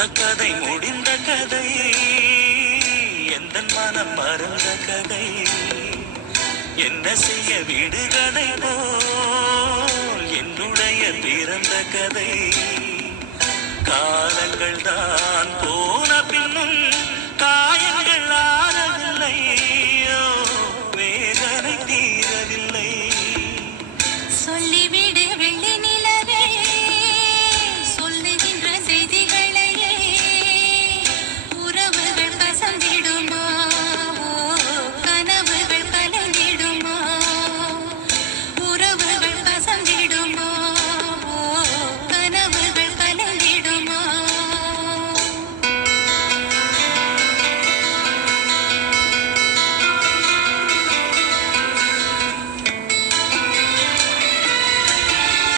அந்த கதை முடிந்த கதை, எந்த மனம் மறந்த கதை. என்ன செய்ய விடுகதை போல் என்னுடைய பிறந்த கதை. காலங்கள் தான் போன பின்னும்